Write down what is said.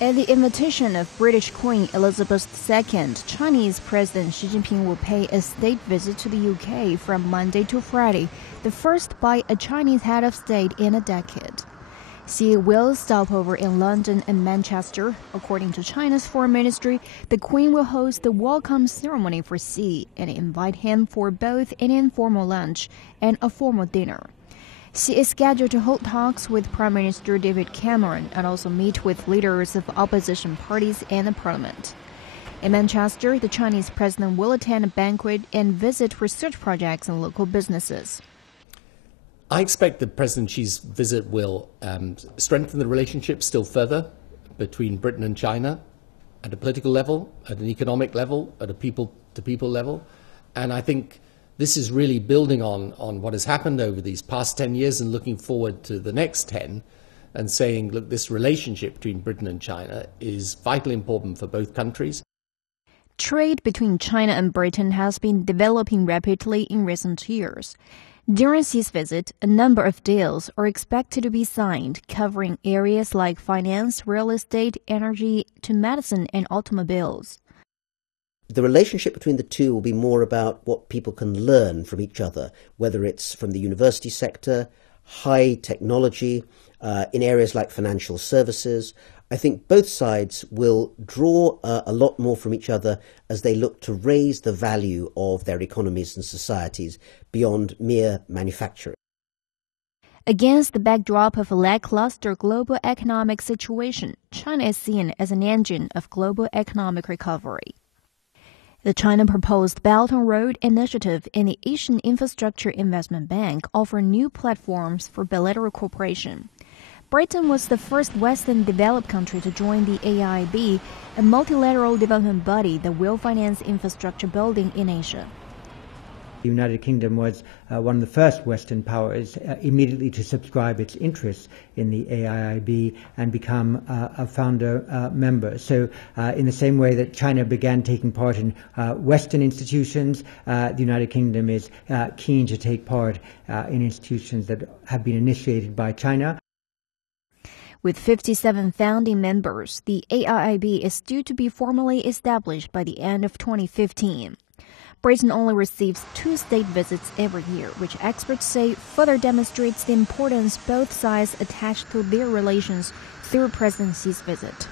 At the invitation of British Queen Elizabeth II, Chinese President Xi Jinping will pay a state visit to the UK from Monday to Friday, the first by a Chinese head of state in a decade. Xi will stop over in London and Manchester. According to China's foreign ministry, the Queen will host the welcome ceremony for Xi and invite him for both an informal lunch and a formal dinner. Xi is scheduled to hold talks with Prime Minister David Cameron and also meet with leaders of opposition parties and the parliament. In Manchester, the Chinese president will attend a banquet and visit research projects and local businesses. I expect that President Xi's visit will strengthen the relationship still further between Britain and China at a political level, at an economic level, at a people-to-people level. And I think this is really building on what has happened over these past 10 years and looking forward to the next 10 and saying, look, this relationship between Britain and China is vitally important for both countries. Trade between China and Britain has been developing rapidly in recent years. During Xi's visit, a number of deals are expected to be signed, covering areas like finance, real estate, energy, to medicine and automobiles. The relationship between the two will be more about what people can learn from each other, whether it's from the university sector, high technology, in areas like financial services. I think both sides will draw a lot more from each other as they look to raise the value of their economies and societies beyond mere manufacturing. Against the backdrop of a lackluster global economic situation, China is seen as an engine of global economic recovery. The China proposed Belt and Road Initiative and the Asian Infrastructure Investment Bank offer new platforms for bilateral cooperation. Britain was the first Western developed country to join the AIIB, a multilateral development body that will finance infrastructure building in Asia. The United Kingdom was one of the first Western powers immediately to subscribe its interests in the AIIB and become a founder member. So in the same way that China began taking part in Western institutions, the United Kingdom is keen to take part in institutions that have been initiated by China. With 57 founding members, the AIIB is due to be formally established by the end of 2015. Britain only receives 2 state visits every year, which experts say further demonstrates the importance both sides attach to their relations through President Xi's visit.